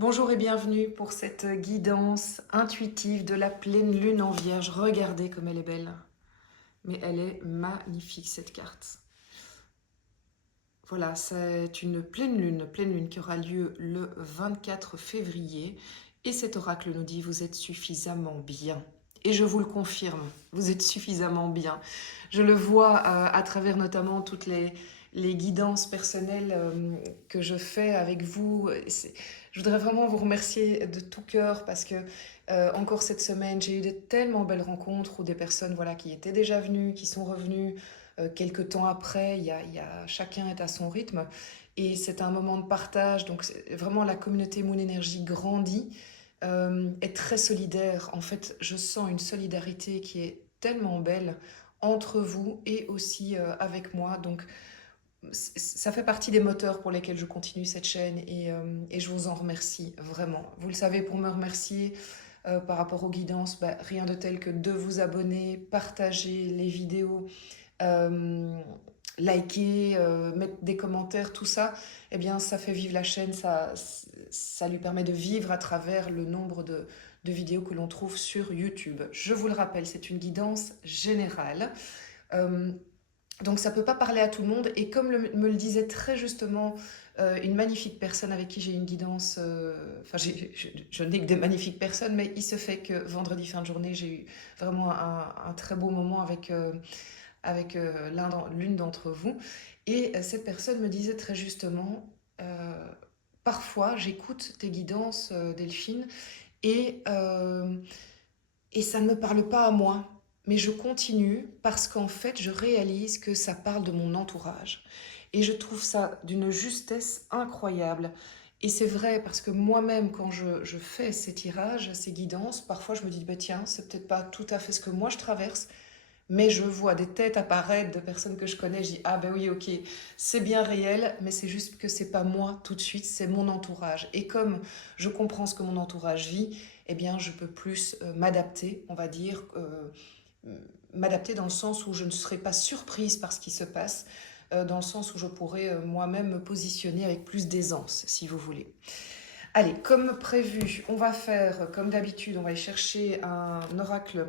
Bonjour et bienvenue pour cette guidance intuitive de la pleine lune en Vierge. Regardez comme elle est belle. Mais elle est magnifique cette carte. Voilà, c'est une pleine lune qui aura lieu le 24 février. Et cet oracle nous dit, vous êtes suffisamment bien. Et je vous le confirme, vous êtes suffisamment bien. Je le vois à travers notamment toutes les guidances personnelles que je fais avec vous. Je voudrais vraiment vous remercier de tout cœur parce que encore cette semaine, j'ai eu de tellement belles rencontres où des personnes voilà, qui étaient déjà venues, qui sont revenues quelques temps après. Chacun est à son rythme et c'est un moment de partage. Donc vraiment la communauté Moon Energy grandit, est très solidaire. En fait, je sens une solidarité qui est tellement belle entre vous et aussi avec moi. Donc ça fait partie des moteurs pour lesquels je continue cette chaîne et je vous en remercie vraiment. Vous le savez, pour me remercier par rapport aux guidances, bah, rien de tel que de vous abonner, partager les vidéos, euh, liker, mettre des commentaires, tout ça, eh bien ça fait vivre la chaîne, ça lui permet de vivre à travers le nombre de vidéos que l'on trouve sur YouTube. Je vous le rappelle, c'est une guidance générale. Euh, donc ça ne peut pas parler à tout le monde. Et comme me le disait très justement une magnifique personne avec qui j'ai une guidance, enfin je n'ai que des magnifiques personnes, mais il se fait que vendredi fin de journée, j'ai eu vraiment un très beau moment avec l'une d'entre vous. Et cette personne me disait très justement, parfois j'écoute tes guidances, Delphine, et, euh, et ça ne me parle pas à moi. Mais je continue parce qu'en fait, je réalise que ça parle de mon entourage. Et je trouve ça d'une justesse incroyable. Et c'est vrai parce que moi-même, quand je fais ces tirages, ces guidances, parfois je me dis, bah, tiens, c'est peut-être pas tout à fait ce que moi je traverse, mais je vois des têtes apparaître de personnes que je connais, je dis ah ben oui ok, c'est bien réel, mais c'est juste que c'est pas moi tout de suite, c'est mon entourage. Et comme je comprends ce que mon entourage vit, eh bien je peux plus m'adapter, on va dire, m'adapter dans le sens où je ne serai pas surprise par ce qui se passe, dans le sens où je pourrais moi-même me positionner avec plus d'aisance, si vous voulez. Allez, comme prévu, on va faire comme d'habitude, on va aller chercher un oracle,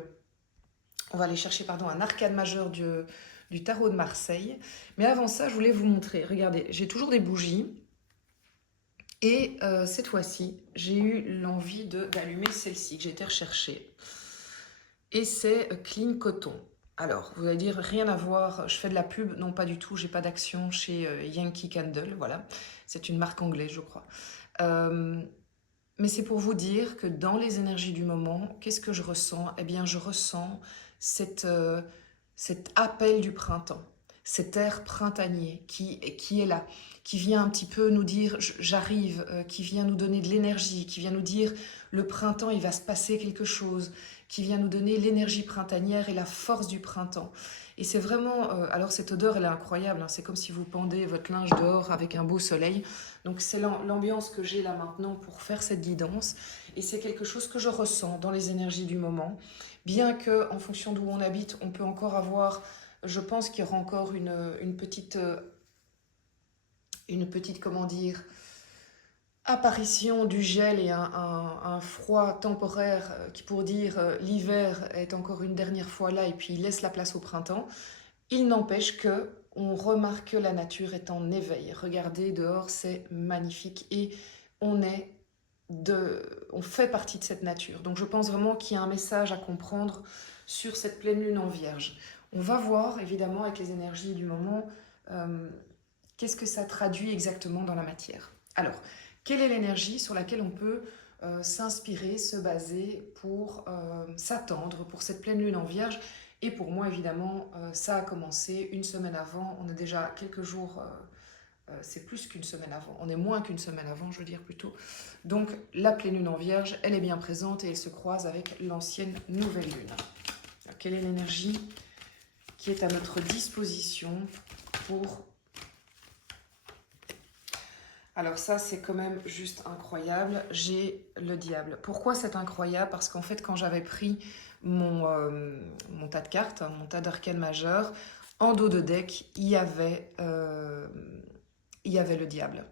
on va aller chercher pardon, un arcane majeur du tarot de Marseille. Mais avant ça, je voulais vous montrer. Regardez, j'ai toujours des bougies. Et cette fois-ci, j'ai eu l'envie d'allumer celle-ci que j'ai été rechercher. Et c'est Clean Coton. Alors, vous allez dire, rien à voir, je fais de la pub. Non, pas du tout, j'ai pas d'action chez Yankee Candle, voilà. C'est une marque anglaise, je crois. Euh, mais c'est pour vous dire que dans les énergies du moment, qu'est-ce que je ressens? Eh bien, je ressens cette, cet appel du printemps, cet air printanier qui est là, qui vient un petit peu nous dire j'arrive, qui vient nous donner de l'énergie, qui vient nous dire le printemps, il va se passer quelque chose, qui vient nous donner l'énergie printanière et la force du printemps. Et c'est vraiment, alors cette odeur, elle est incroyable, hein, c'est comme si vous pendez votre linge dehors avec un beau soleil. Donc c'est l'ambiance que j'ai là maintenant pour faire cette guidance. Et c'est quelque chose que je ressens dans les énergies du moment. Bien que, en fonction d'où on habite, on peut encore avoir, je pense qu'il y aura encore une petite, comment dire, apparition du gel et un froid temporaire qui pour dire l'hiver est encore une dernière fois là et puis il laisse la place au printemps. Il n'empêche que on remarque que la nature est en éveil. Regardez dehors, c'est magnifique et on est on fait partie de cette nature. Donc je pense vraiment qu'il y a un message à comprendre sur cette pleine lune en Vierge. On va voir évidemment avec les énergies du moment euh, qu'est-ce que ça traduit exactement dans la matière. Alors, quelle est l'énergie sur laquelle on peut s'inspirer, se baser pour s'attendre pour cette pleine lune en Vierge? Et pour moi, évidemment, ça a commencé une semaine avant. On est déjà quelques jours, c'est plus qu'une semaine avant. On est moins qu'une semaine avant, je veux dire plutôt. Donc, la pleine lune en Vierge, elle est bien présente et elle se croise avec l'ancienne nouvelle lune. Alors, quelle est l'énergie qui est à notre disposition pour... Alors ça, c'est quand même juste incroyable. J'ai le diable. Pourquoi c'est incroyable? Parce qu'en fait, quand j'avais pris mon tas de cartes, hein, mon tas d'arcanes majeures, en dos de deck, il y avait il y avait le diable.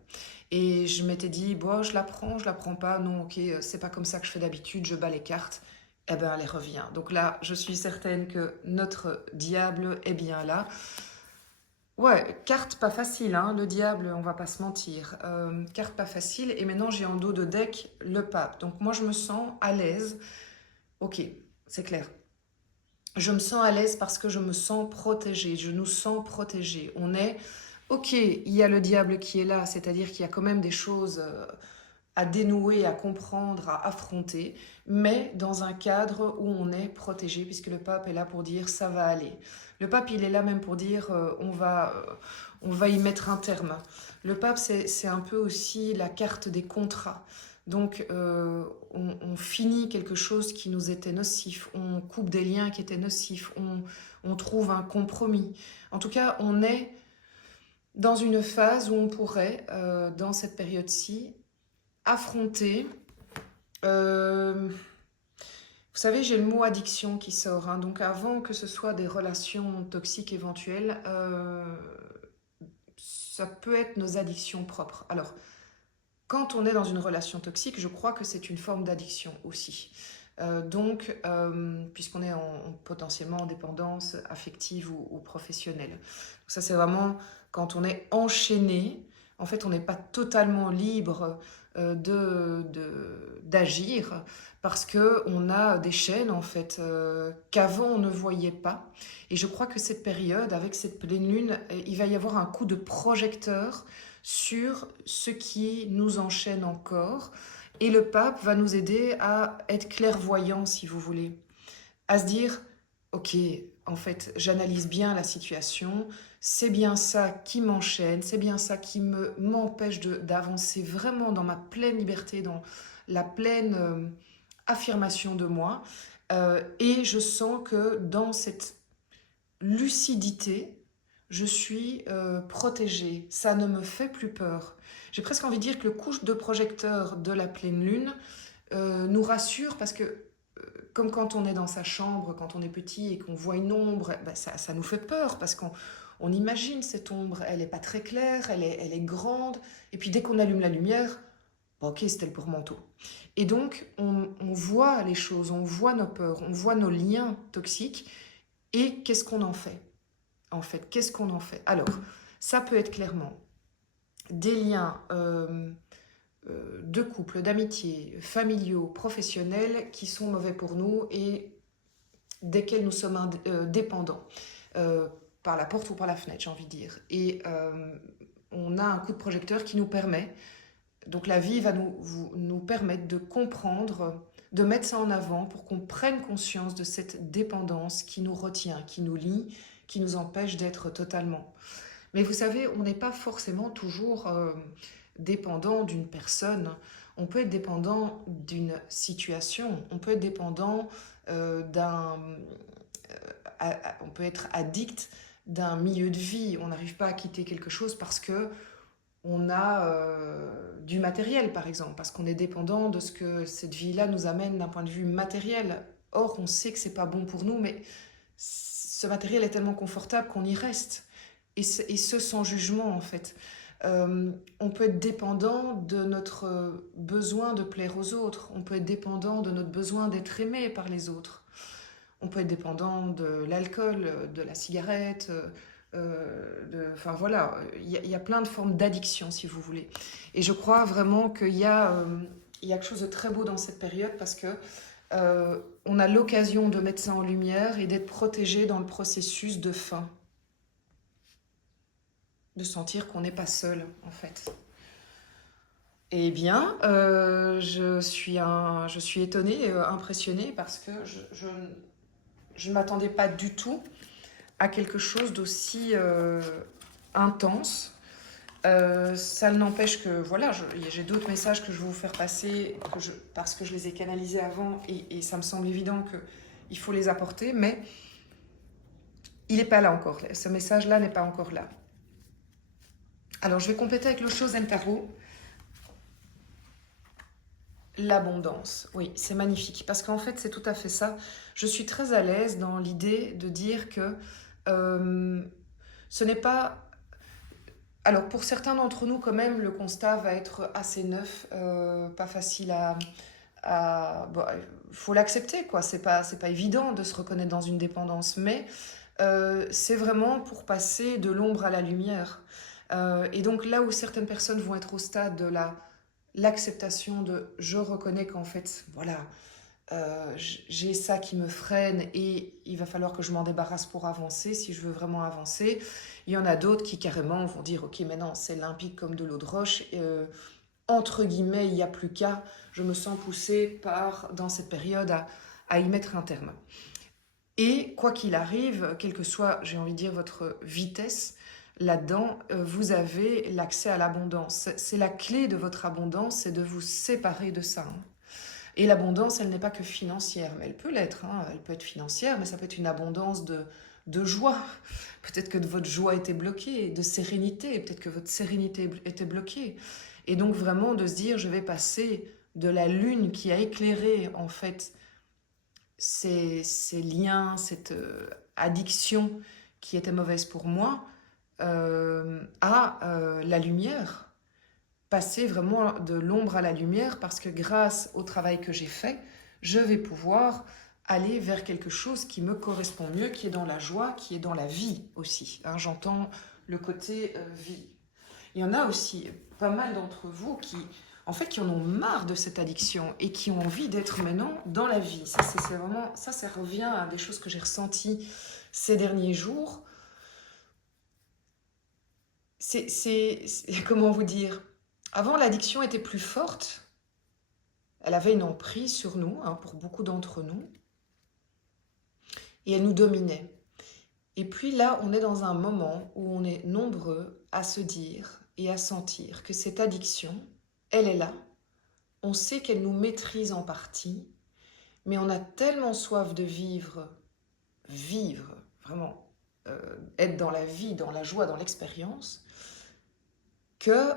Et je m'étais dit, bon, je la prends pas, non, ok, c'est pas comme ça que je fais d'habitude, je bats les cartes. Eh ben, elle revient. Donc là, je suis certaine que notre diable est bien là. Ouais, carte pas facile, hein, le diable, on va pas se mentir. Carte pas facile, et maintenant j'ai en dos de deck le pape. Donc moi je me sens à l'aise. Ok, c'est clair. Je me sens à l'aise parce que je me sens protégée, je nous sens protégés. On est, ok, il y a le diable qui est là, c'est-à-dire qu'il y a quand même des choses à dénouer, à comprendre, à affronter, mais dans un cadre où on est protégé, puisque le pape est là pour dire ça va aller. Le pape, il est là même pour dire on va y mettre un terme. Le pape, c'est un peu aussi la carte des contrats. Donc, on finit quelque chose qui nous était nocif, on coupe des liens qui étaient nocifs, on trouve un compromis. En tout cas, on est dans une phase où on pourrait, dans cette période-ci, affronter. Vous savez, j'ai le mot addiction qui sort, hein, donc avant que ce soit des relations toxiques éventuelles, ça peut être nos addictions propres. Alors, quand on est dans une relation toxique, je crois que c'est une forme d'addiction aussi. Puisqu'on est potentiellement en dépendance affective ou professionnelle. Ça, c'est vraiment quand on est enchaîné. En fait, on n'est pas totalement libre d'agir parce qu'on a des chaînes, en fait, qu'avant on ne voyait pas. Et je crois que cette période, avec cette pleine lune, il va y avoir un coup de projecteur sur ce qui nous enchaîne encore. Et le pape va nous aider à être clairvoyants, si vous voulez, à se dire, ok, en fait, j'analyse bien la situation, c'est bien ça qui m'enchaîne, c'est bien ça qui m'empêche d'avancer vraiment dans ma pleine liberté, dans la pleine affirmation de moi. Et je sens que dans cette lucidité, je suis protégée, ça ne me fait plus peur. J'ai presque envie de dire que le couche de projecteur de la pleine lune nous rassure parce que comme quand on est dans sa chambre, quand on est petit et qu'on voit une ombre, ben ça nous fait peur parce qu'on imagine cette ombre, elle n'est pas très claire, elle est grande, et puis dès qu'on allume la lumière, bon, ok, c'était le porte-manteau. Et donc, on voit les choses, on voit nos peurs, on voit nos liens toxiques, et qu'est-ce qu'on en fait? En fait, qu'est-ce qu'on en fait? Alors, ça peut être clairement des liens de couple, d'amitié, familiaux, professionnels qui sont mauvais pour nous et desquels nous sommes dépendants, par la porte ou par la fenêtre, j'ai envie de dire. Et on a un coup de projecteur qui nous permet, donc la vie va nous permettre de comprendre, de mettre ça en avant pour qu'on prenne conscience de cette dépendance qui nous retient, qui nous lie, qui nous empêche d'être totalement. Mais vous savez, on n'est pas forcément toujours dépendant d'une personne. On peut être dépendant d'une situation. On peut être dépendant on peut être addict d'un milieu de vie. On n'arrive pas à quitter quelque chose parce que on a du matériel, par exemple, parce qu'on est dépendant de ce que cette vie-là nous amène d'un point de vue matériel. Or, on sait que c'est pas bon pour nous, mais ce matériel est tellement confortable qu'on y reste. Et ce sans jugement, en fait. On peut être dépendant de notre besoin de plaire aux autres. On peut être dépendant de notre besoin d'être aimé par les autres. On peut être dépendant de l'alcool, de la cigarette, enfin voilà, il y a plein de formes d'addiction, si vous voulez. Et je crois vraiment il y a quelque chose de très beau dans cette période parce que on a l'occasion de mettre ça en lumière et d'être protégé dans le processus de fin. De sentir qu'on n'est pas seul, en fait. Eh bien, je suis étonnée, impressionnée parce que je ne m'attendais pas du tout à quelque chose d'aussi intense. Ça n'empêche que, voilà, j'ai d'autres messages que je vais vous faire passer parce que je les ai canalisés avant et ça me semble évident qu'il faut les apporter, mais il n'est pas là encore. Ce message-là n'est pas encore là. Alors, je vais compléter avec le Chosen Tarot. L'abondance, oui, c'est magnifique. Parce qu'en fait, c'est tout à fait ça. Je suis très à l'aise dans l'idée de dire que ce n'est pas... Alors, pour certains d'entre nous, quand même, le constat va être assez neuf, pas facile bon, faut l'accepter, quoi. C'est pas évident de se reconnaître dans une dépendance, mais c'est vraiment pour passer de l'ombre à la lumière. Et donc, là où certaines personnes vont être au stade de l'acceptation de je reconnais qu'en fait, voilà, j'ai ça qui me freine et il va falloir que je m'en débarrasse pour avancer si je veux vraiment avancer. Il y en a d'autres qui carrément vont dire ok maintenant c'est limpide comme de l'eau de roche, entre guillemets il n'y a plus qu'à, je me sens poussée par dans cette période à y mettre un terme. Et quoi qu'il arrive, quelle que soit, j'ai envie de dire, votre vitesse, là-dedans, vous avez l'accès à l'abondance. C'est la clé de votre abondance, c'est de vous séparer de ça, hein. Et l'abondance, elle n'est pas que financière, mais elle peut l'être, hein. Elle peut être financière, mais ça peut être une abondance de joie. Peut-être que votre joie était bloquée, de sérénité, peut-être que votre sérénité était bloquée. Et donc vraiment de se dire, je vais passer de la lune qui a éclairé en fait ces liens, cette addiction qui était mauvaise pour moi, à la lumière, passer vraiment de l'ombre à la lumière parce que grâce au travail que j'ai fait, je vais pouvoir aller vers quelque chose qui me correspond mieux, qui est dans la joie, qui est dans la vie aussi, hein. J'entends le côté vie. Il y en a aussi pas mal d'entre vous qui, en fait, qui en ont marre de cette addiction et qui ont envie d'être maintenant dans la vie. Ça, c'est vraiment, ça revient à des choses que j'ai ressenties ces derniers jours. Comment vous dire? Avant, l'addiction était plus forte. Elle avait une emprise sur nous, hein, pour beaucoup d'entre nous, et elle nous dominait. Et puis là, on est dans un moment où on est nombreux à se dire et à sentir que cette addiction, elle est là. On sait qu'elle nous maîtrise en partie, mais on a tellement soif de vivre, vraiment, être dans la vie, dans la joie, dans l'expérience, que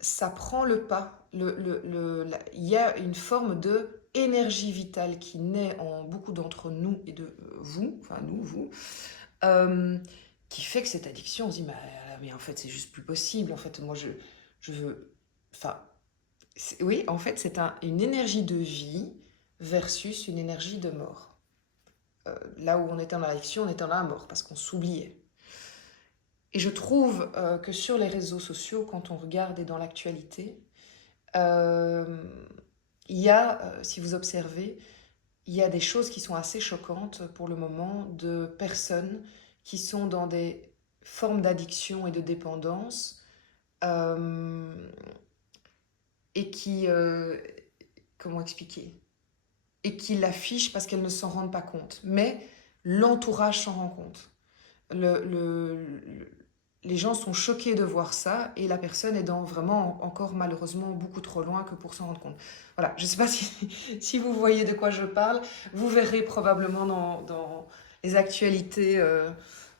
ça prend le pas. Il y a une forme de énergie vitale qui naît en beaucoup d'entre nous et de vous, enfin nous, vous, euh, qui fait que cette addiction, on se dit, mais en fait, c'est juste plus possible. En fait, moi, je veux... Enfin, oui, en fait, c'est une énergie de vie versus une énergie de mort. Là où on était dans l'addiction, on était dans la mort parce qu'on s'oubliait. Et je trouve que sur les réseaux sociaux, quand on regarde et dans l'actualité, euh, il y a, si vous observez, il y a des choses qui sont assez choquantes pour le moment de personnes qui sont dans des formes d'addiction et de dépendance euh, et qui, comment expliquer, et qui l'affichent parce qu'elles ne s'en rendent pas compte. Mais l'entourage s'en rend compte. Les gens sont choqués de voir ça et la personne est dans vraiment encore malheureusement beaucoup trop loin que pour s'en rendre compte. Voilà, je ne sais pas si vous voyez de quoi je parle. Vous verrez probablement dans les actualités.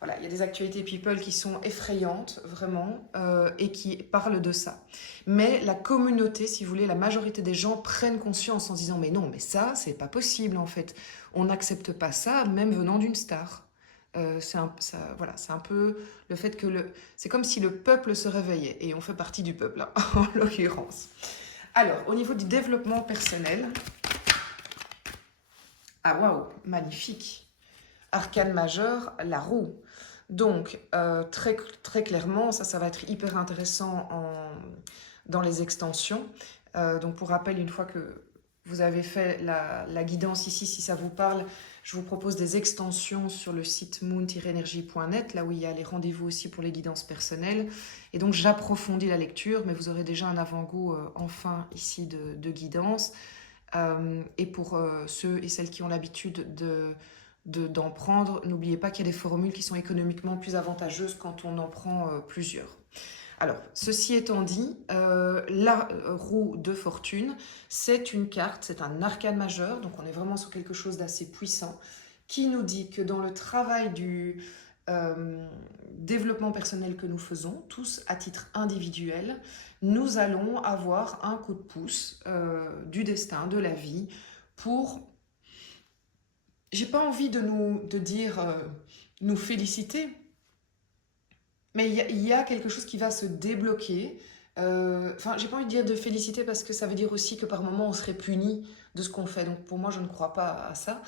Voilà, il y a des actualités people qui sont effrayantes, vraiment, et qui parlent de ça. Mais la communauté, si vous voulez, la majorité des gens prennent conscience en se disant mais non, mais ça, c'est pas possible en fait. On n'accepte pas ça, même venant d'une star. Voilà, c'est un peu le fait que c'est comme si le peuple se réveillait, et on fait partie du peuple, hein, en l'occurrence. Alors, au niveau du développement personnel, ah waouh, magnifique. Arcane majeur, la roue. Donc, très clairement, ça va être hyper intéressant dans les extensions. Donc, pour rappel, une fois que vous avez fait la guidance ici, si ça vous parle, je vous propose des extensions sur le site moon-energie.net, là où il y a les rendez-vous aussi pour les guidances personnelles. Et donc, j'approfondis la lecture, mais vous aurez déjà un avant-goût enfin ici de guidance. Et pour ceux et celles qui ont l'habitude d'en prendre, n'oubliez pas qu'il y a des formules qui sont économiquement plus avantageuses quand on en prend plusieurs. Alors, ceci étant dit, la roue de fortune, c'est une carte, c'est un arcane majeur, donc on est vraiment sur quelque chose d'assez puissant, qui nous dit que dans le travail du développement personnel que nous faisons, tous à titre individuel, nous allons avoir un coup de pouce du destin, de la vie, pour... J'ai pas envie de dire nous féliciter, Mais il y a quelque chose qui va se débloquer. Enfin, j'ai pas envie de dire de féliciter parce que ça veut dire aussi que par moment on serait puni de ce qu'on fait. Donc pour moi, je ne crois pas à ça.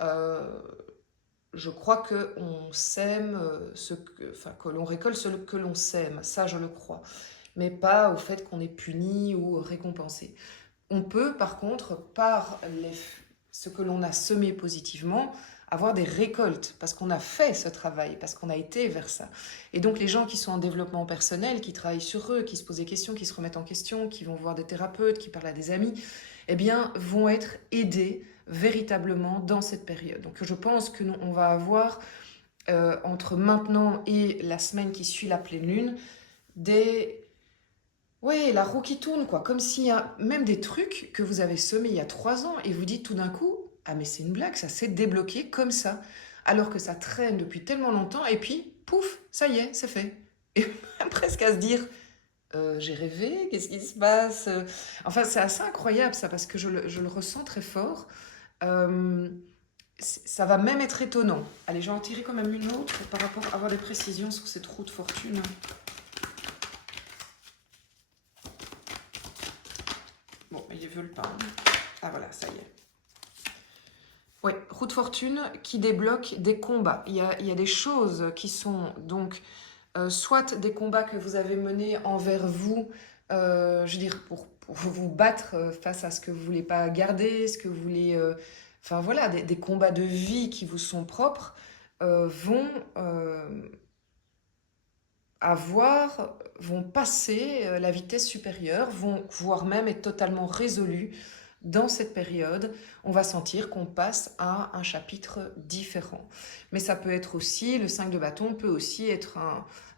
Euh, je crois que on sème enfin que l'on récolte ce que l'on sème. Ça, je le crois. Mais pas au fait qu'on est puni ou récompensé. On peut, par contre, ce que l'on a semé positivement, avoir des récoltes, parce qu'on a fait ce travail, parce qu'on a été vers ça. Et donc les gens qui sont en développement personnel, qui travaillent sur eux, qui se posent des questions, qui se remettent en question, qui vont voir des thérapeutes, qui parlent à des amis, eh bien, vont être aidés véritablement dans cette période. Donc je pense que nous, on va avoir, entre maintenant et la semaine qui suit la pleine lune, des... Ouais, la roue qui tourne, quoi. Comme s'il y a même des trucs que vous avez semés il y a 3 ans et vous dites tout d'un coup, ah mais c'est une blague, ça s'est débloqué comme ça. Alors que ça traîne depuis tellement longtemps et puis, pouf, ça y est, c'est fait. Et même presque à se dire, j'ai rêvé, qu'est-ce qui se passe? Enfin, c'est assez incroyable ça parce que je le ressens très fort. Euh, Ça va même être étonnant. Allez, je vais en tirer quand même une autre par rapport à avoir des précisions sur cette roue de fortune. Bon, ils ne veulent pas. Hein. Ah voilà, ça y est. Oui, roue de fortune qui débloque des combats. Il y a des choses qui sont donc soit des combats que vous avez menés envers vous, je veux dire, pour vous battre face à ce que vous voulez pas garder, ce que vous voulez... enfin voilà, des combats de vie qui vous sont propres vont vont passer la vitesse supérieure, vont voire même être totalement résolus dans cette période. On va sentir qu'on passe à un chapitre différent. Mais ça peut être aussi, le 5 de bâton peut aussi être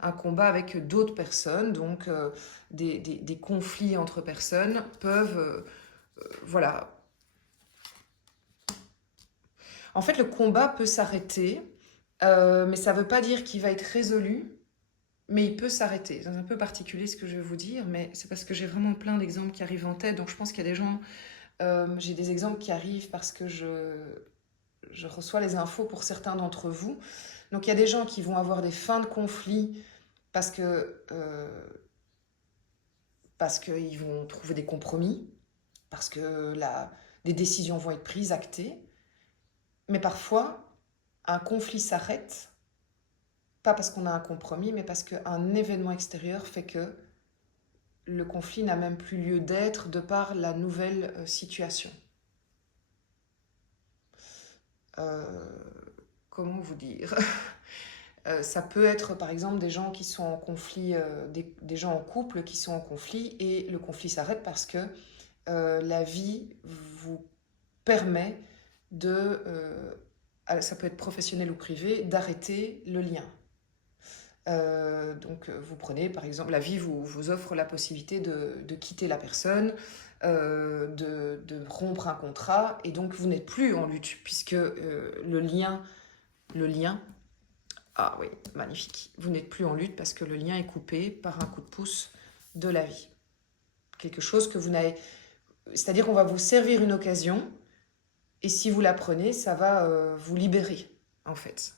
un combat avec d'autres personnes, donc des conflits entre personnes peuvent, voilà. En fait, le combat peut s'arrêter, mais ça ne veut pas dire qu'il va être résolu. Mais il peut s'arrêter. C'est un peu particulier ce que je vais vous dire, mais c'est parce que j'ai vraiment plein d'exemples qui arrivent en tête. Donc je pense qu'il y a des gens, j'ai des exemples qui arrivent parce que je reçois les infos pour certains d'entre vous. Donc il y a des gens qui vont avoir des fins de conflit parce qu'ils vont trouver des compromis, parce que des décisions vont être prises, actées. Mais parfois, un conflit s'arrête, pas parce qu'on a un compromis, mais parce qu'un événement extérieur fait que le conflit n'a même plus lieu d'être de par la nouvelle situation. Comment vous dire? Ça peut être par exemple des gens qui sont en conflit, des gens en couple qui sont en conflit et le conflit s'arrête parce que la vie vous permet de, ça peut être professionnel ou privé, d'arrêter le lien. Donc vous prenez par exemple, la vie vous offre la possibilité de quitter la personne, de rompre un contrat, et donc vous n'êtes plus en lutte, puisque le lien, ah oui, magnifique, vous n'êtes plus en lutte parce que le lien est coupé par un coup de pouce de la vie. Quelque chose que vous n'avez... C'est-à-dire qu'on va vous servir une occasion, et si vous la prenez, ça va vous libérer, en fait.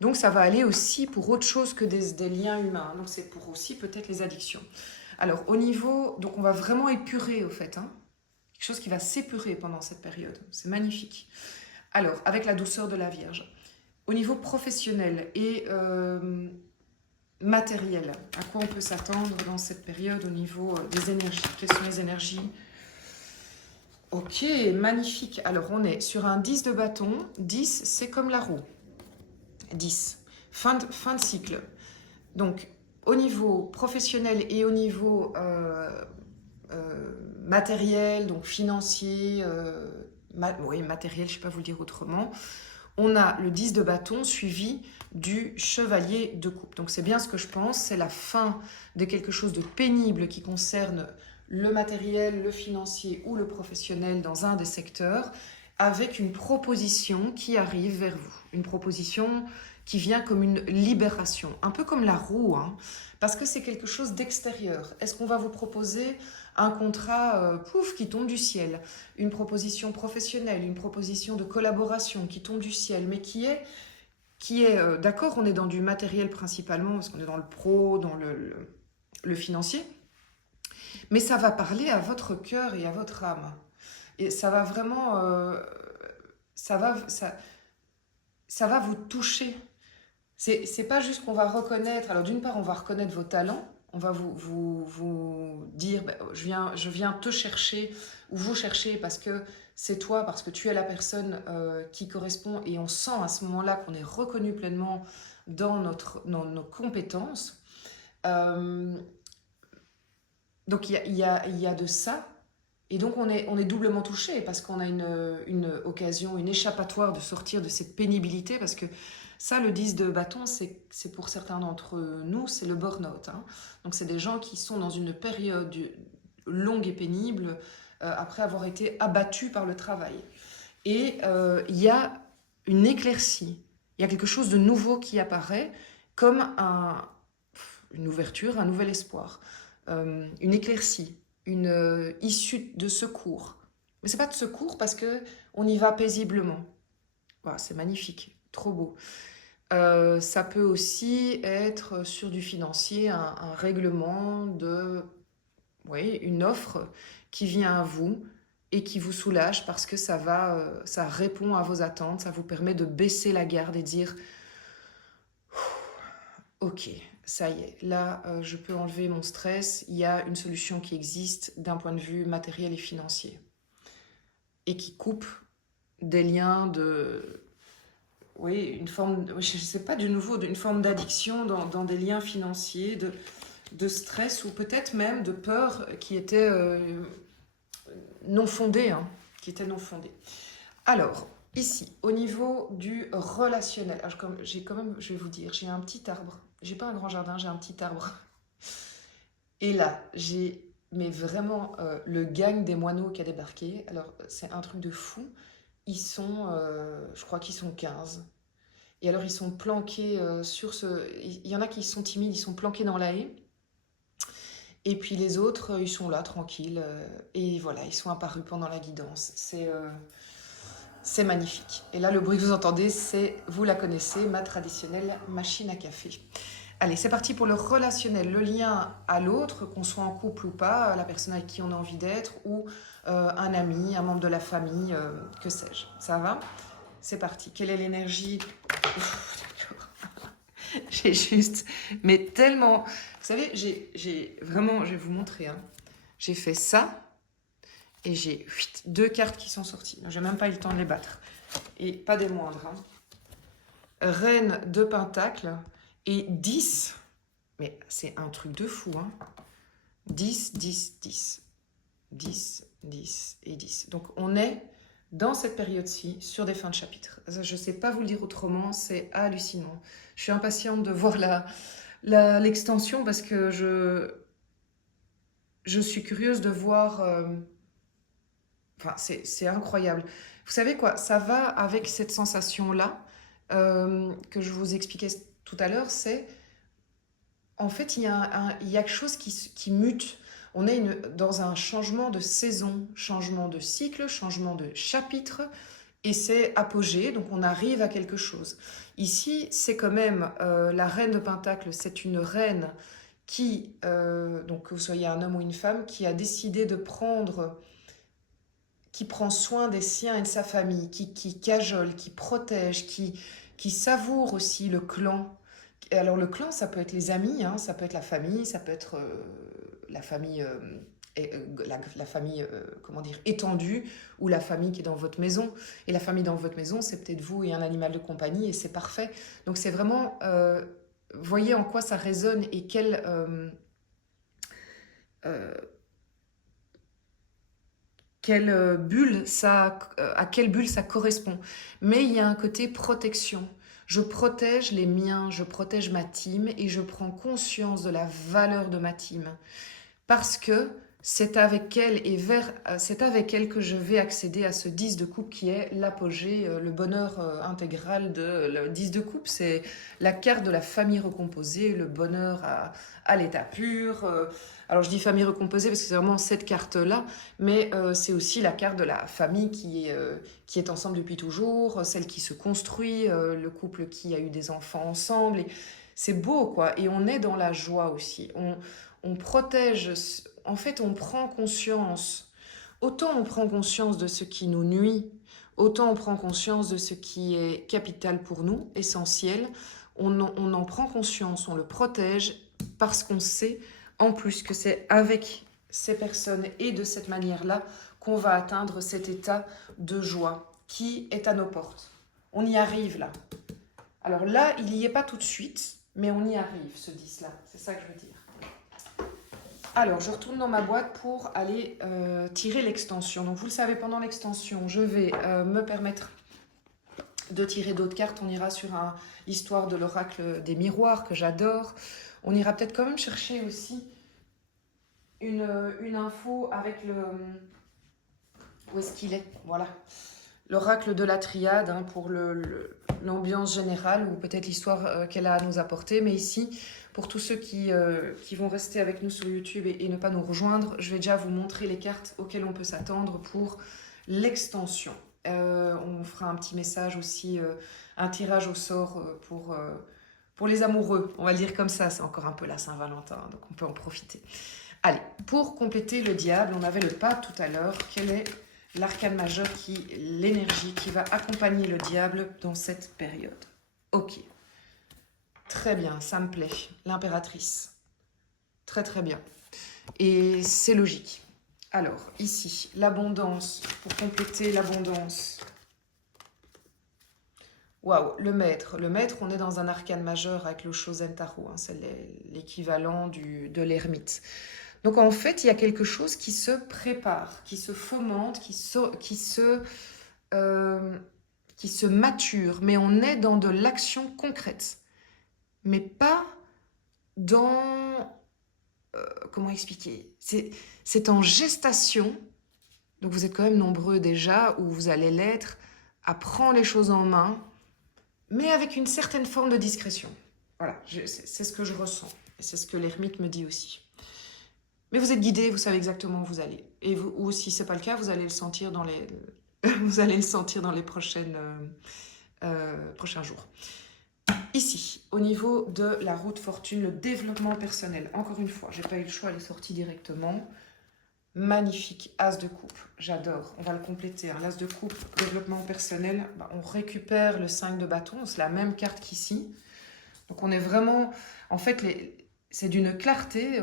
Donc ça va aller aussi pour autre chose que des liens humains. Donc c'est pour aussi peut-être les addictions. Alors au niveau... Donc on va vraiment épurer au fait. Hein, quelque chose qui va s'épurer pendant cette période. C'est magnifique. Alors avec la douceur de la Vierge. Au niveau professionnel et matériel, à quoi on peut s'attendre dans cette période au niveau des énergies? Quelles sont les énergies? Ok, magnifique. Alors on est sur un 10 de bâton. 10, c'est comme la roue. 10. Fin de cycle. Donc, au niveau professionnel et au niveau matériel, donc financier, oui, matériel, je ne sais pas vous le dire autrement, on a le 10 de bâton suivi du chevalier de coupe. Donc, c'est bien ce que je pense, c'est la fin de quelque chose de pénible qui concerne le matériel, le financier ou le professionnel dans un des secteurs, avec une proposition qui arrive vers vous. Une proposition qui vient comme une libération, un peu comme la roue, hein, parce que c'est quelque chose d'extérieur. Est-ce qu'on va vous proposer un contrat pouf qui tombe du ciel, une proposition professionnelle, une proposition de collaboration qui tombe du ciel, mais qui est qui est, d'accord, on est dans du matériel principalement, parce qu'on est dans le pro, dans le financier, mais ça va parler à votre cœur et à votre âme. Et ça va vraiment, ça va vous toucher. C'est pas juste qu'on va reconnaître, alors d'une part on va reconnaître vos talents, on va vous dire, ben, je viens te chercher, ou vous chercher parce que c'est toi, parce que tu es la personne qui correspond, et on sent à ce moment-là qu'on est reconnu pleinement dans nos compétences. Euh, donc il y a de ça, et donc on est doublement touché, parce qu'on a une occasion, une échappatoire de sortir de cette pénibilité, parce que ça, le 10 de bâton, c'est pour certains d'entre nous, c'est le burn-out. Hein. Donc c'est des gens qui sont dans une période longue et pénible après avoir été abattus par le travail. Et il y a une éclaircie, il y a quelque chose de nouveau qui apparaît, comme une ouverture, un nouvel espoir, une éclaircie, une issue de secours. Mais c'est pas de secours parce que on y va paisiblement. Voilà, c'est magnifique, trop beau. Ça peut aussi être sur du financier, un règlement de, oui, une offre qui vient à vous et qui vous soulage parce que ça répond à vos attentes, ça vous permet de baisser la garde et de dire, ok, ça y est, là je peux enlever mon stress, il y a une solution qui existe d'un point de vue matériel et financier et qui coupe des liens de, oui, une forme, je ne sais pas, du nouveau, d'une forme d'addiction dans des liens financiers, de stress ou peut-être même de peur qui était non fondée, hein, qui était non fondée. Alors, ici, au niveau du relationnel, j'ai quand même, je vais vous dire, j'ai un petit arbre. J'ai pas un grand jardin, j'ai un petit arbre. Et là, j'ai, mais vraiment, le gang des moineaux qui a débarqué. Alors, c'est un truc de fou. Ils sont, je crois qu'ils sont 15. Et alors, ils sont planqués sur ce... Il y en a qui sont timides, ils sont planqués dans la haie. Et puis les autres, ils sont là, tranquilles. Et voilà, ils sont apparus pendant la guidance. C'est magnifique. Et là, le bruit que vous entendez, c'est, vous la connaissez, ma traditionnelle machine à café. Allez, c'est parti pour le relationnel, le lien à l'autre, qu'on soit en couple ou pas, la personne avec qui on a envie d'être, ou un ami, un membre de la famille, que sais-je. Ça va? C'est parti. Quelle est l'énergie? J'ai juste, mais tellement... Vous savez, j'ai vraiment, je vais vous montrer, hein. J'ai fait ça, et j'ai 2 cartes qui sont sorties. J'ai même pas eu le temps de les battre. Et pas des moindres. Hein. Reine de Pentacle et 10. Mais c'est un truc de fou. Hein. 10, 10, 10. 10, 10 et 10. Donc on est dans cette période-ci sur des fins de chapitre. Je ne sais pas vous le dire autrement, c'est hallucinant. Je suis impatiente de voir l'extension parce que je suis curieuse de voir... Enfin, c'est incroyable. Vous savez quoi, ça va avec cette sensation-là que je vous expliquais tout à l'heure, c'est en fait, il y a quelque chose qui mute. On est dans un changement de saison, changement de cycle, changement de chapitre, et c'est apogée, donc on arrive à quelque chose. Ici, c'est quand même la reine de Pentacle, c'est une reine qui, donc que vous soyez un homme ou une femme, qui a décidé de prendre... qui prend soin des siens et de sa famille, qui cajole, qui protège, qui savoure aussi le clan. Et alors le clan, ça peut être les amis, hein, ça peut être la famille, ça peut être la famille, la famille comment dire, étendue, ou la famille qui est dans votre maison. Et la famille dans votre maison, c'est peut-être vous et un animal de compagnie, et c'est parfait. Donc c'est vraiment, voyez en quoi ça résonne et quelle bulle ça, à quelle bulle ça correspond. Mais il y a un côté protection. Je protège les miens, je protège ma team et je prends conscience de la valeur de ma team. Parce que c'est avec elle et c'est avec elle que je vais accéder à ce 10 de coupe qui est l'apogée, le bonheur intégral le 10 de coupe. C'est la carte de la famille recomposée, le bonheur à l'état pur. Alors je dis famille recomposée parce que c'est vraiment cette carte-là, mais c'est aussi la carte de la famille qui est ensemble depuis toujours, celle qui se construit, le couple qui a eu des enfants ensemble. Et c'est beau, quoi. Et on est dans la joie aussi. On protège, en fait, on prend conscience. Autant on prend conscience de ce qui nous nuit, autant on prend conscience de ce qui est capital pour nous, essentiel. On en prend conscience, on le protège parce qu'on sait en plus que c'est avec ces personnes et de cette manière-là qu'on va atteindre cet état de joie qui est à nos portes. On y arrive là. Alors là, il n'y est pas tout de suite, mais on y arrive, ce 10-là. C'est ça que je veux dire. Alors, je retourne dans ma boîte pour aller tirer l'extension. Donc, vous le savez, pendant l'extension, je vais me permettre de tirer d'autres cartes. On ira sur l'histoire de l'oracle des miroirs, que j'adore. On ira peut-être quand même chercher aussi une info avec le... Où est-ce qu'il est? Voilà. L'oracle de la triade, hein, pour l'ambiance générale, ou peut-être l'histoire qu'elle a à nous apporter. Mais ici, pour tous ceux qui vont rester avec nous sur YouTube et ne pas nous rejoindre, je vais déjà vous montrer les cartes auxquelles on peut s'attendre pour l'extension. On fera un petit message aussi, un tirage au sort pour les amoureux. On va le dire comme ça, c'est encore un peu la Saint-Valentin, donc on peut en profiter. Allez, pour compléter le diable, on avait le pape tout à l'heure. Quel est l'arcane majeur, l'énergie qui va accompagner le diable dans cette période? Ok. Très bien, ça me plaît. L'impératrice. Très très bien. Et c'est logique. Alors, ici, l'abondance. Pour compléter l'abondance. Waouh, le maître. Le maître, on est dans un arcane majeur avec le Shosen Taro. Hein, c'est l'équivalent de l'ermite. Donc en fait, il y a quelque chose qui se prépare, qui se fomente, qui se mature. Mais on est dans de l'action concrète. Mais pas dans... comment expliquer? C'est en gestation, donc vous êtes quand même nombreux déjà, ou vous allez l'être, à prendre les choses en main, mais avec une certaine forme de discrétion. Voilà, c'est ce que je ressens, et c'est ce que l'ermite me dit aussi. Mais vous êtes guidé, vous savez exactement où vous allez. Et vous, ou si ce n'est pas le cas, vous allez le sentir dans les, vous allez le sentir dans les prochains jours. Ici, au niveau de la route fortune, le développement personnel. Encore une fois, j'ai pas eu le choix, elle est sortie directement. Magnifique, as de coupe, j'adore. On va le compléter, hein. L'as de coupe, développement personnel. Bah, on récupère le 5 de bâton, c'est la même carte qu'ici. Donc on est vraiment... En fait, c'est d'une clarté...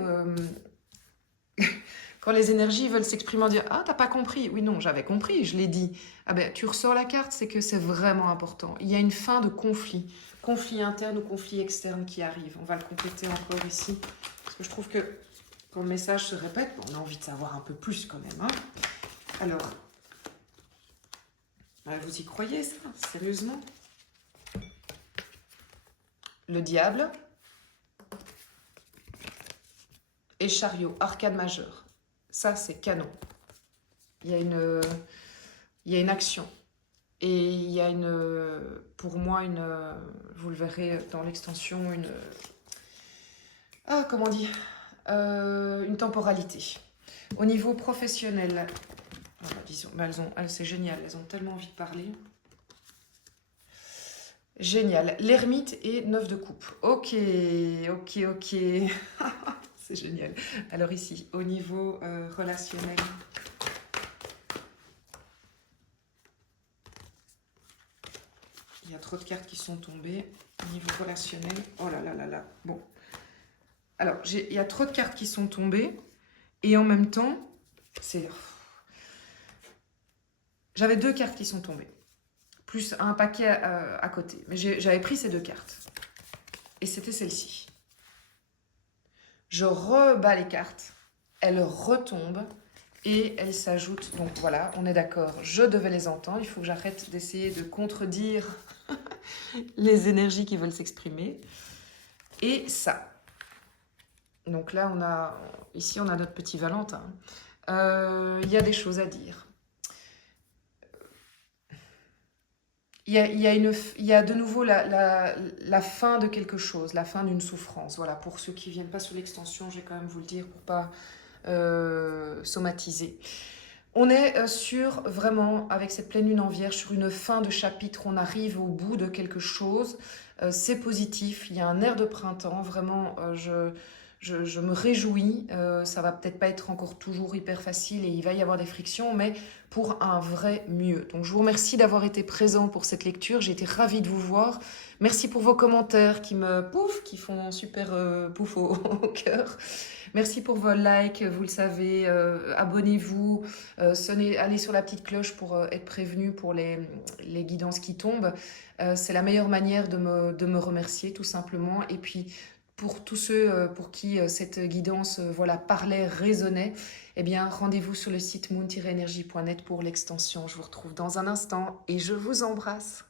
Quand les énergies veulent s'exprimer en dire « Ah, t'as pas compris ?» Oui, non, j'avais compris, je l'ai dit. Ah ben, tu ressors la carte, c'est que c'est vraiment important. Il y a une fin de conflit. Conflit interne ou conflit externe qui arrive. On va le compléter encore ici. Parce que je trouve que quand le message se répète, on a envie de savoir un peu plus quand même. Hein. Alors, vous y croyez ça? Sérieusement? Le diable et chariot, arcane majeur. Ça, c'est canon. Il y a une action. Et il y a pour moi, vous le verrez dans l'extension, comment on dit, une temporalité. Au niveau professionnel, disons, c'est génial, elles ont tellement envie de parler. Génial. L'ermite et 9 de coupe. Ok. C'est génial. Alors ici, au niveau relationnel. Il y a trop de cartes qui sont tombées. Au niveau relationnel. Oh là là là là. Bon. Alors, il y a trop de cartes qui sont tombées. Et en même temps, j'avais 2 cartes qui sont tombées. Plus un paquet à côté. Mais j'avais pris ces 2 cartes. Et c'était celle-ci. Je rebats les cartes. Elles retombent. Et elles s'ajoutent. Donc voilà, on est d'accord. Je devais les entendre. Il faut que j'arrête d'essayer de contredire les énergies qui veulent s'exprimer. Et ça. Donc là, ici, on a notre petit Valentin. Il y a des choses à dire. Il y a de nouveau la fin de quelque chose, la fin d'une souffrance. Voilà, pour ceux qui ne viennent pas sur l'extension, je vais quand même vous le dire pour pas somatiser. On est sur, vraiment, avec cette pleine lune en vierge, sur une fin de chapitre. On arrive au bout de quelque chose. C'est positif. Il y a un air de printemps. Vraiment, je me réjouis. Ça va peut-être pas être encore toujours hyper facile et il va y avoir des frictions, mais pour un vrai mieux. Donc, je vous remercie d'avoir été présent pour cette lecture. J'ai été ravie de vous voir. Merci pour vos commentaires qui font super pouf au cœur. Merci pour vos likes, vous le savez, abonnez-vous, allez sur la petite cloche pour être prévenu pour les guidances qui tombent. C'est la meilleure manière de me remercier tout simplement. Et puis pour tous ceux pour qui cette guidance voilà, parlait, résonnait, eh bien rendez-vous sur le site moon-energie.net pour l'extension. Je vous retrouve dans un instant et je vous embrasse.